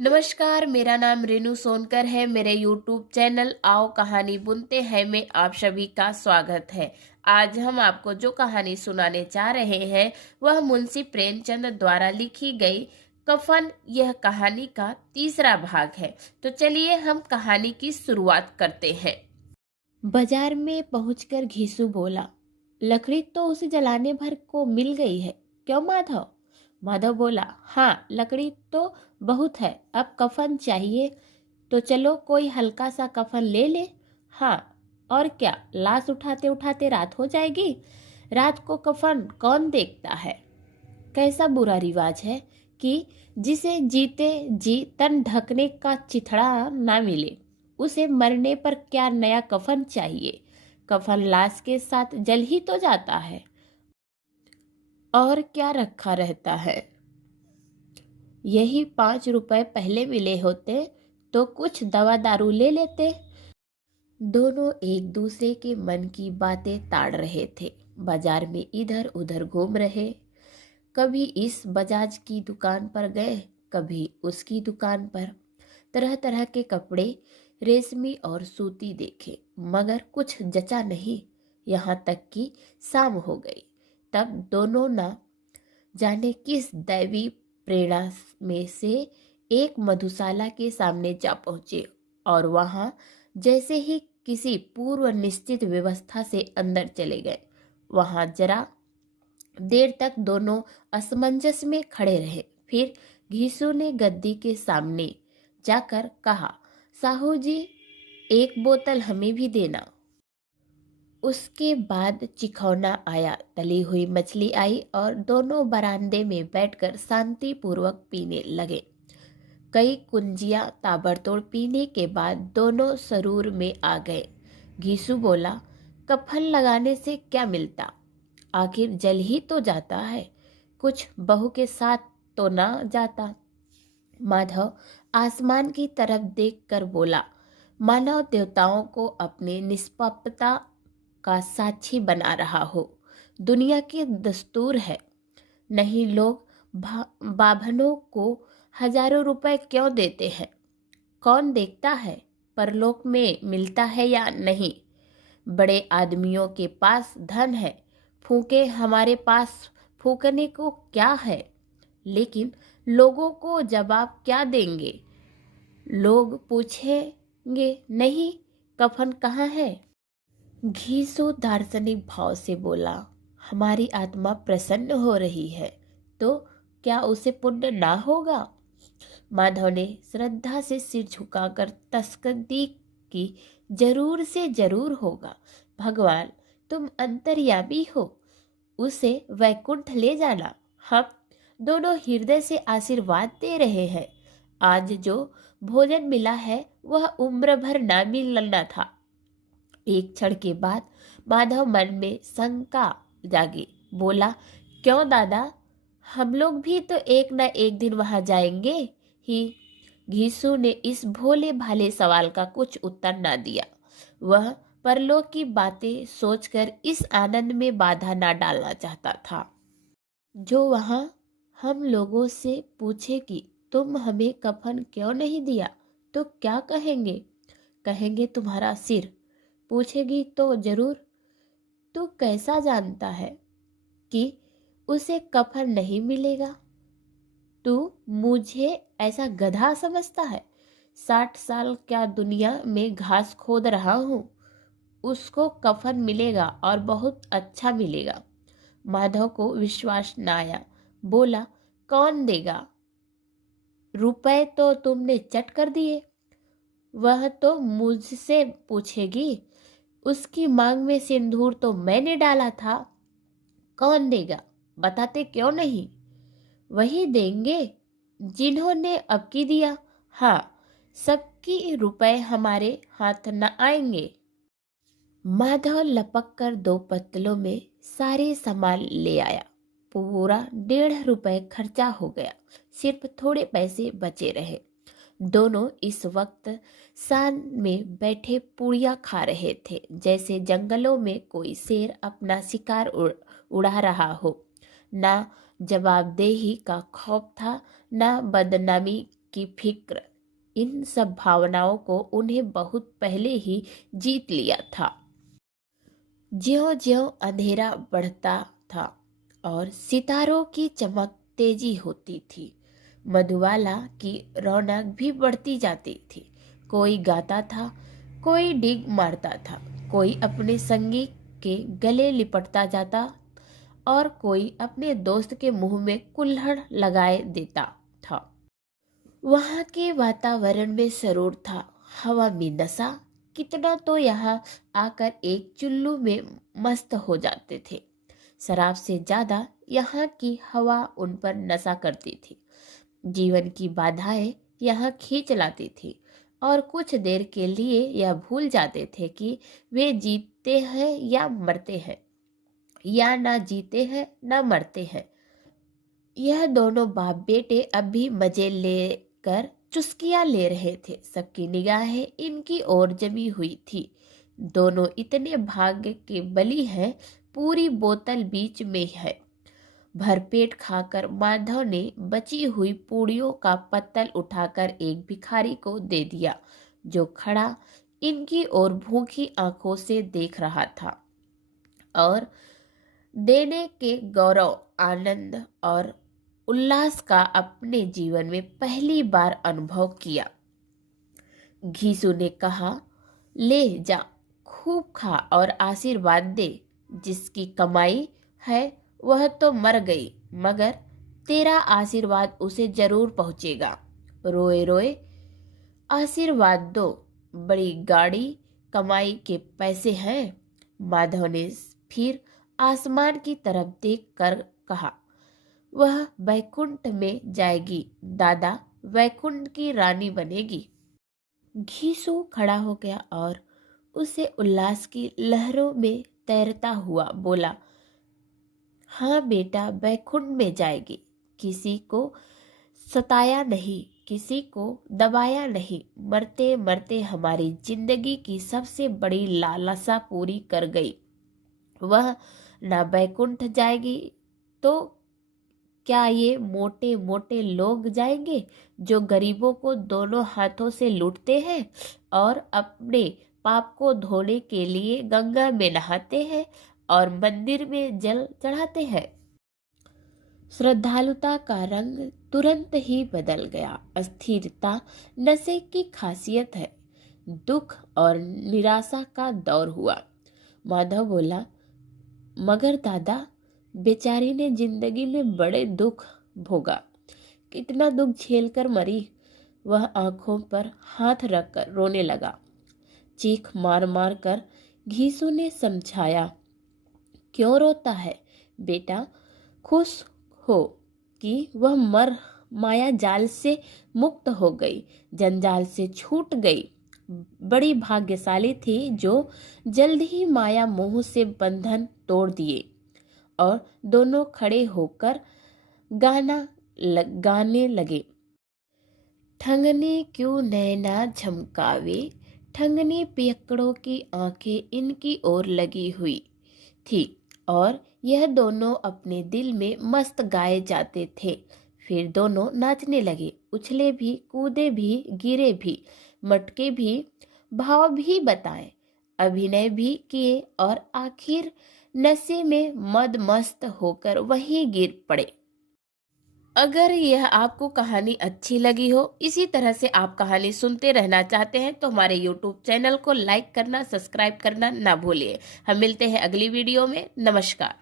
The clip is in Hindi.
नमस्कार, मेरा नाम रेनू सोनकर है। मेरे यूट्यूब चैनल आओ कहानी बुनते हैं में आप सभी का स्वागत है। आज हम आपको जो कहानी सुनाने जा रहे हैं वह मुंशी प्रेमचंद द्वारा लिखी गई कफन। यह कहानी का तीसरा भाग है। तो चलिए हम कहानी की शुरुआत करते हैं। बाजार में पहुंचकर घीसू बोला, लकड़ी तो उसे जलाने भर को मिल गई है, क्यों माधव? माधव बोला, हाँ लकड़ी तो बहुत है, अब कफन चाहिए तो चलो कोई हल्का सा कफन ले ले। हाँ और क्या, लाश उठाते उठाते रात हो जाएगी। रात को कफन कौन देखता है? कैसा बुरा रिवाज है कि जिसे जीते जी तन ढकने का चिथड़ा ना मिले, उसे मरने पर क्या नया कफन चाहिए। कफन लाश के साथ जल ही तो जाता है और क्या रखा रहता है। यही 5 रुपए पहले मिले होते तो कुछ दवा दारू ले लेते। दोनों एक दूसरे के मन की बातें ताड़ रहे थे। बाजार में इधर उधर घूम रहे, कभी इस बजाज की दुकान पर गए, कभी उसकी दुकान पर। तरह तरह के कपड़े, रेशमी और सूती देखे, मगर कुछ जचा नहीं। यहाँ तक कि शाम हो गई। तब दोनों ना जाने किस दैवी प्रेरणा में से एक मधुशाला के सामने जा पहुंचे और वहां जैसे ही किसी पूर्व निश्चित व्यवस्था से अंदर चले गए। वहां जरा देर तक दोनों असमंजस में खड़े रहे। फिर घीसू ने गद्दी के सामने जाकर कहा, साहू जी एक बोतल हमें भी देना। उसके बाद चिखौना आया, तली हुई मछली आई और दोनों बरामदे में बैठकर शांतिपूर्वक पीने लगे। कई कुंजियां ताबड़तोड़ पीने के बाद दोनों सरूर में आ गए। घीसू बोला, कफन लगाने से क्या मिलता, आखिर जल ही तो जाता है, कुछ बहू के साथ तो ना जाता। माधव आसमान की तरफ देखकर बोला, मानव देवताओं को अपने निष्पापता का साक्षी बना रहा हो, दुनिया की दस्तूर है। नहीं लोग बाभनों को हजारों रुपए क्यों देते हैं? कौन देखता है परलोक में मिलता है या नहीं। बड़े आदमियों के पास धन है, फूके, हमारे पास फूकने को क्या है। लेकिन लोगों को जवाब क्या देंगे? लोग पूछेंगे, नहीं कफन कहाँ है? घीसू दार्शनिक भाव से बोला, हमारी आत्मा प्रसन्न हो रही है तो क्या उसे पुण्य ना होगा? माधव ने श्रद्धा से सिर झुकाकर तस्कदीक की, जरूर से जरूर होगा। भगवान तुम अंतर्यामी हो, उसे वैकुंठ ले जाना। हम दोनों हृदय से आशीर्वाद दे रहे हैं। आज जो भोजन मिला है वह उम्र भर ना मिलना था। एक क्षण के बाद माधव मन में शंका जागी। बोला, क्यों दादा, हम लोग भी तो एक न एक दिन वहां जाएंगे ही। घीसू ने इस भोले भाले सवाल का कुछ उत्तर न दिया। वह परलोक की बातें सोचकर इस आनंद में बाधा न डालना चाहता था। जो वहां हम लोगों से पूछे कि तुम हमें कफन क्यों नहीं दिया तो क्या कहेंगे? कहेंगे तुम्हारा सिर। पूछेगी तो जरूर, तू कैसा जानता है कि उसे कफन नहीं मिलेगा? तू मुझे ऐसा गधा समझता है? 60 साल क्या दुनिया में घास खोद रहा हूँ, उसको कफन मिलेगा और बहुत अच्छा मिलेगा। माधव को विश्वास न आया। बोला, कौन देगा? रुपए तो तुमने चट कर दिए। वह तो मुझसे पूछेगी, उसकी मांग में सिंदूर तो मैंने डाला था। कौन देगा, बताते क्यों नहीं? वही देंगे जिन्होंने अब की दिया। हाँ, सबकी रुपए हमारे हाथ न आएंगे। माधव लपक कर 2 पत्तलों में सारे सामान ले आया। पूरा 1.5 रुपए खर्चा हो गया, सिर्फ थोड़े पैसे बचे रहे। दोनों इस वक्त सान में बैठे पूड़ियाँ खा रहे थे, जैसे जंगलों में कोई शेर अपना शिकार उड़ा रहा हो। ना जवाबदेही का खौफ था, ना बदनामी की फिक्र, इन सब भावनाओं को उन्हें बहुत पहले ही जीत लिया था। ज्यों-ज्यों अंधेरा बढ़ता था और सितारों की चमक तेजी होती थी, मधुबाला की रौनक भी बढ़ती जाती थी। कोई गाता था, कोई डीग मारता था, कोई अपने संगी के गले लिपटता जाता और कोई अपने दोस्त के मुंह में कुल्हड़ लगाए देता था। वहाँ के वातावरण में सरूर था, हवा में नशा। कितना तो यहाँ आकर एक चुल्लू में मस्त हो जाते थे। शराब से ज्यादा यहाँ की हवा उन पर नशा करती थी। जीवन की बाधाएं यहाँ खींच लाती थी और कुछ देर के लिए यह भूल जाते थे कि वे जीते हैं या मरते हैं, या ना जीते हैं ना मरते हैं। यह दोनों बाप बेटे अब भी मजे लेकर चुस्कियां ले रहे थे। सबकी निगाहें इनकी ओर जमी हुई थी। दोनों इतने भाग्य के बली हैं, पूरी बोतल बीच में है। भरपेट खाकर माधव ने बची हुई पूड़ियों का पत्तल उठाकर एक भिखारी को दे दिया, जो खड़ा इनकी ओर भूखी आंखों से देख रहा था और देने के गौरव, आनंद और उल्लास का अपने जीवन में पहली बार अनुभव किया। घीसू ने कहा, ले जा, खूब खा और आशीर्वाद दे। जिसकी कमाई है वह तो मर गई, मगर तेरा आशीर्वाद उसे जरूर पहुंचेगा। रोए रोए आशीर्वाद दो, बड़ी गाड़ी कमाई के पैसे हैं। माधव ने फिर आसमान की तरफ देख कर कहा, वह वैकुंठ में जाएगी, दादा वैकुंठ की रानी बनेगी। घीसू खड़ा हो गया और उसे उल्लास की लहरों में तैरता हुआ बोला, हाँ बेटा, वैकुंठ में जाएगी। किसी को सताया नहीं, किसी को दबाया नहीं, मरते मरते हमारी जिंदगी की सबसे बड़ी लालसा पूरी कर गई। वह ना वैकुंठ जाएगी तो क्या ये मोटे मोटे लोग जाएंगे जो गरीबों को दोनों हाथों से लूटते हैं और अपने पाप को धोने के लिए गंगा में नहाते हैं और मंदिर में जल चढ़ाते हैं। श्रद्धालुता का रंग तुरंत ही बदल गया। अस्थिरता नशे की खासियत है। दुख और निराशा का दौर हुआ। माधव बोला, मगर दादा, बेचारी ने जिंदगी में बड़े दुख भोगा, कितना दुख झेलकर मरी। वह आंखों पर हाथ रखकर रोने लगा। चीख मार मार कर घीसू ने समझाया, क्यों रोता है बेटा, खुश हो कि वह माया जाल से मुक्त हो गई, जंजाल से छूट गई। बड़ी भाग्यशाली थी जो जल्द ही माया मोह से बंधन तोड़ दिए। और दोनों खड़े होकर गाने लगे, ठंगने क्यों नैना झमकावे, ठंगने पियक्कड़ों की आंखें इनकी ओर लगी हुई थी और यह दोनों अपने दिल में मस्त गाए जाते थे। फिर दोनों नाचने लगे, उछले भी, कूदे भी, गिरे भी, मटके भी, भाव भी बताए, अभिनय भी किए और आखिर नशे में मद मस्त होकर वहीं गिर पड़े। अगर यह आपको कहानी अच्छी लगी हो, इसी तरह से आप कहानी सुनते रहना चाहते हैं तो हमारे YouTube चैनल को लाइक करना, सब्सक्राइब करना ना भूलिए। हम मिलते हैं अगली वीडियो में। नमस्कार।